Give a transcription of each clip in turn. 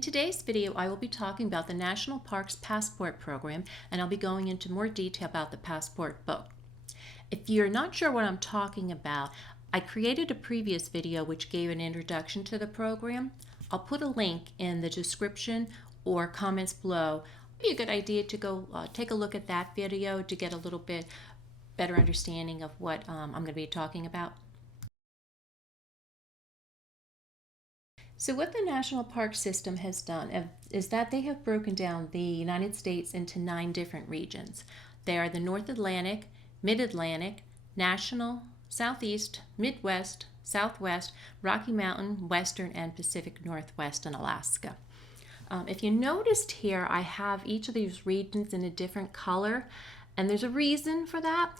In today's video, I will be talking about the National Parks Passport Program, and I'll be going into more detail about the Passport book. If you're not sure what I'm talking about, I created a previous video which gave an introduction to the program. I'll put a link in the description or comments below. It'd be a good idea to go take a look at that video to get a little bit better understanding of what I'm going to be talking about. So what the National Park System has done is that they have broken down the United States into 9 different regions. They are the North Atlantic, Mid-Atlantic, National, Southeast, Midwest, Southwest, Rocky Mountain, Western, and Pacific Northwest, and Alaska. If you noticed here, I have each of these regions in a different color, and there's a reason for that.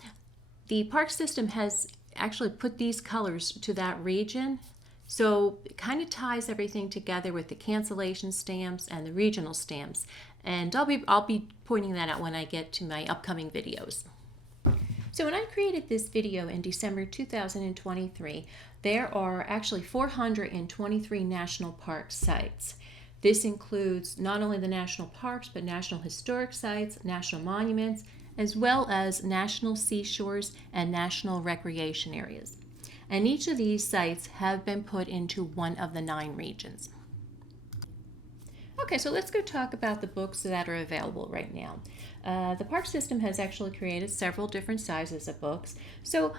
The park system has actually put these colors to that region. So it kind of ties everything together with the cancellation stamps and the regional stamps. And I'll be pointing that out when I get to my upcoming videos. So when I created this video in December 2023, there are actually 423 national park sites. This includes not only the national parks, but national historic sites, national monuments, as well as national seashores and national recreation areas. And each of these sites have been put into one of the 9 regions. Okay, so let's go talk about the books that are available right now. The park system has actually created several different sizes of books. So,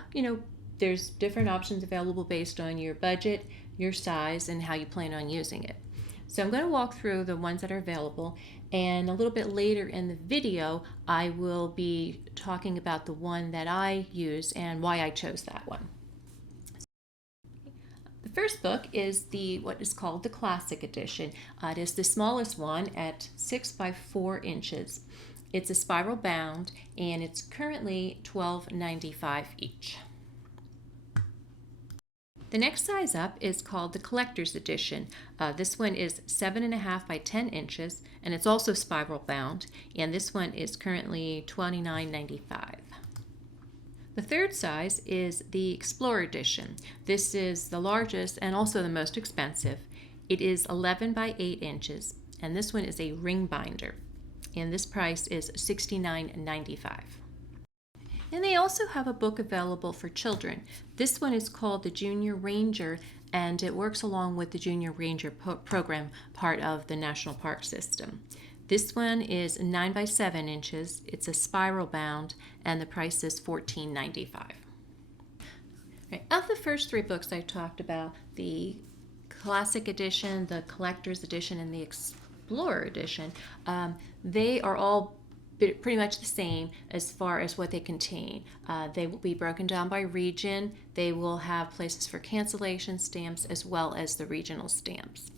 there's different options available based on your budget, your size, and how you plan on using it. So I'm going to walk through the ones that are available, and a little bit later in the video, I will be talking about the one that I use and why I chose that one. The first book is what is called the Classic Edition. It is the smallest one at 6 by 4 inches. It's a spiral bound, and it's currently $12.95 each. The next size up is called the Collector's Edition. This one is 7.5 by 10 inches, and it's also spiral bound, and this one is currently $29.95. The third size is the Explorer Edition. This is the largest and also the most expensive. It is 11 by 8 inches, and this one is a ring binder, and this price is $69.95. And they also have a book available for children. This one is called the Junior Ranger, and it works along with the Junior Ranger program, part of the National Park System. This one is 9 by 7 inches. It's a spiral bound, and the price is $14.95. Right. Of the first 3 books I talked about, the Classic Edition, the Collector's Edition, and the Explorer Edition, they are all pretty much the same as far as what they contain. They will be broken down by region. They will have places for cancellation stamps as well as the regional stamps.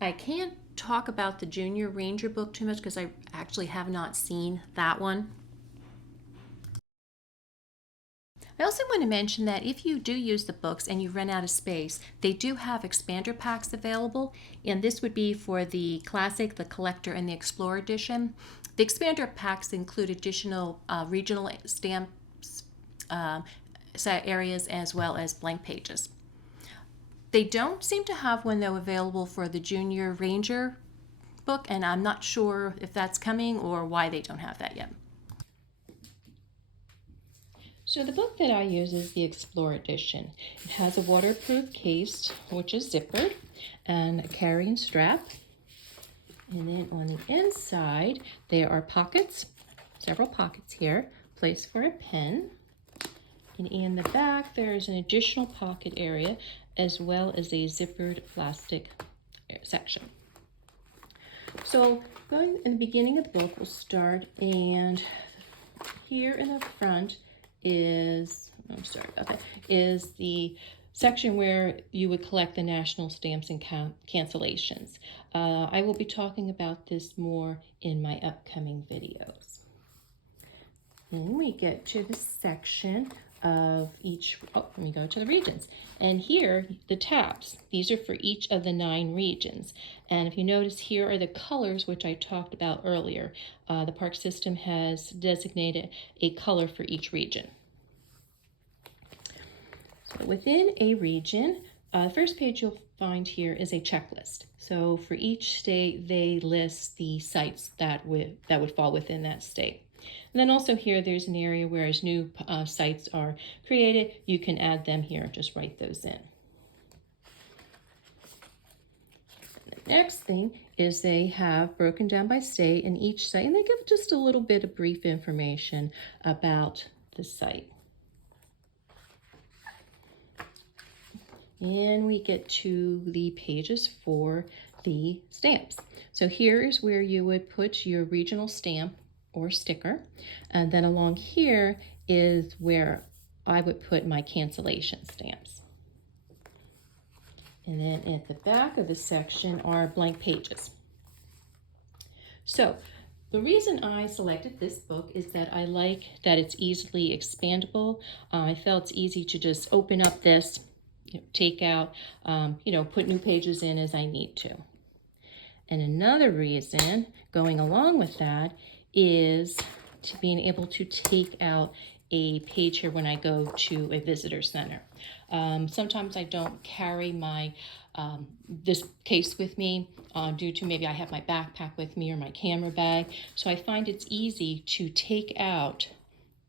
I can't talk about the Junior Ranger book too much because I actually have not seen that one. I also want to mention that if you do use the books and you run out of space, they do have expander packs available, and this would be for the Classic, the Collector, and the Explorer Edition. The expander packs include additional regional stamps areas as well as blank pages. They don't seem to have one, though, available for the Junior Ranger book, and I'm not sure if that's coming or why they don't have that yet. So the book that I use is the Explorer Edition. It has a waterproof case, which is zippered, and a carrying strap. And then on the inside, there are pockets, several pockets here, place for a pen. And in the back, there is an additional pocket area, as well as a zippered plastic section. So going in the beginning of the book, we'll start, and here in the front is the section where you would collect the national stamps and cancellations. I will be talking about this more in my upcoming videos. Then we get to the section of let me go to the regions. And here, the tabs. These are for each of the 9 regions. And if you notice, here are the colors which I talked about earlier. The park system has designated a color for each region. So within a region, the first page you'll find here is a checklist. So for each state, they list the sites that would fall within that state. And then also here, there's an area where as new sites are created, you can add them here, just write those in. The next thing is they have broken down by state in each site, and they give just a little bit of brief information about the site. And we get to the pages for the stamps. So here is where you would put your regional stamp or sticker. And then along here is where I would put my cancellation stamps. And then at the back of the section are blank pages. So the reason I selected this book is that I like that it's easily expandable. I felt it's easy to just open up this, take out, put new pages in as I need to. And another reason going along with that is to being able to take out a page here when I go to a visitor center. Sometimes I don't carry my this case with me due to maybe I have my backpack with me or my camera bag. So I find it's easy to take out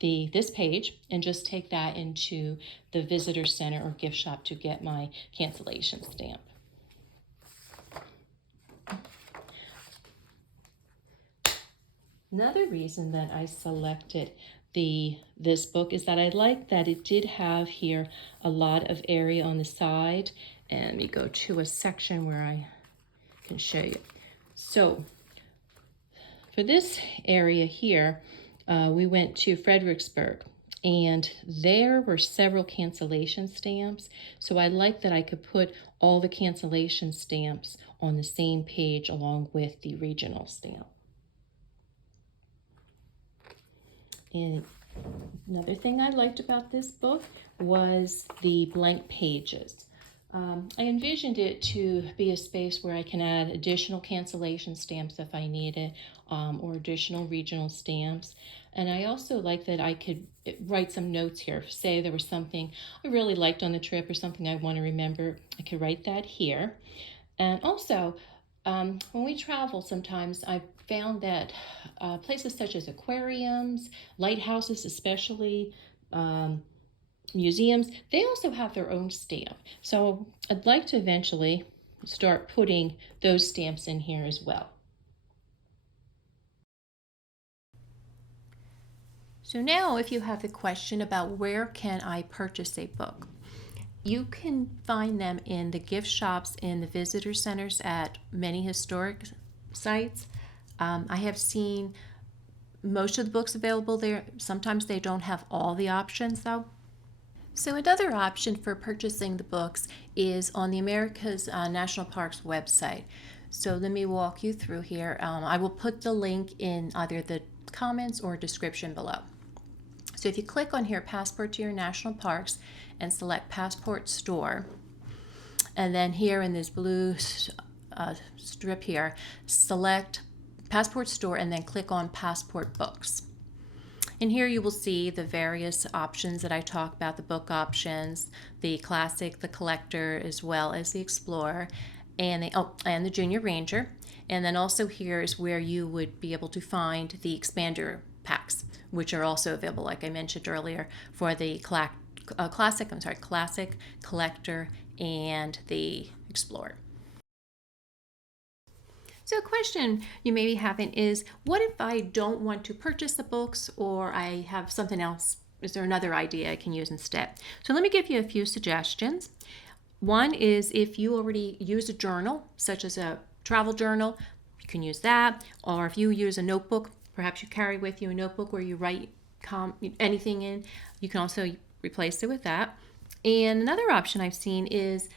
this page and just take that into the visitor center or gift shop to get my cancellation stamp. Another reason that I selected this book is that I like that it did have here a lot of area on the side. And let me go to a section where I can show you. So for this area here, we went to Fredericksburg, and there were several cancellation stamps. So I like that I could put all the cancellation stamps on the same page along with the regional stamp. And another thing I liked about this book was the blank pages. I envisioned it to be a space where I can add additional cancellation stamps if I need it, or additional regional stamps. And I also like that I could write some notes here. Say there was something I really liked on the trip or something I want to remember, I could write that here. And also, when we travel sometimes, I've found that places such as aquariums, lighthouses especially, museums, they also have their own stamp. So I'd like to eventually start putting those stamps in here as well. So now if you have the question about where can I purchase a book, you can find them in the gift shops in the visitor centers at many historic sites. I have seen most of the books available there. Sometimes they don't have all the options though. So another option for purchasing the books is on the America's National Parks website. So let me walk you through here. I will put the link in either the comments or description below. So if you click on here, Passport to your National Parks, and select Passport Store, and then here in this blue strip here, select Passport Store and then click on Passport Books. And here you will see the various options that I talked about, the book options, the classic, the collector, as well as the explorer, and the junior ranger. And then also here is where you would be able to find the expander packs, which are also available, like I mentioned earlier, for the classic, collector, and the explorer. So a question you may be having is, what if I don't want to purchase the books, or I have something else? Is there another idea I can use instead? So let me give you a few suggestions. One is if you already use a journal, such as a travel journal, you can use that. Or if you use a notebook, perhaps you carry with you a notebook where you write anything in, you can also replace it with that. And another option I've seen is,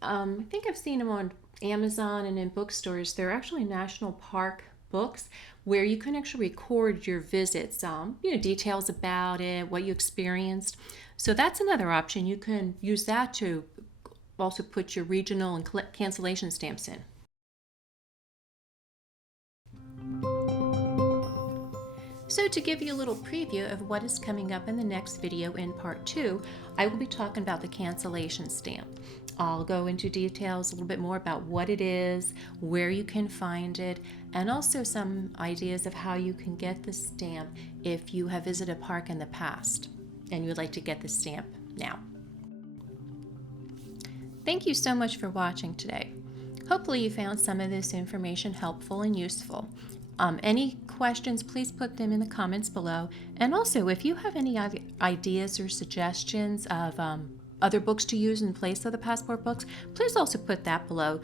I think I've seen them on Amazon and in bookstores. They're actually national park books where you can actually record your visits, details about it, what you experienced. So that's another option. You can use that to also put your regional and cancellation stamps in. So to give you a little preview of what is coming up in the next video in part 2, I will be talking about the cancellation stamp. I'll go into details a little bit more about what it is, where you can find it, and also some ideas of how you can get the stamp if you have visited a park in the past and you would like to get the stamp now. Thank you so much for watching today. Hopefully you found some of this information helpful and useful. Any questions, please put them in the comments below. And also, if you have any ideas or suggestions of other books to use in place of the passport books, please also put that below.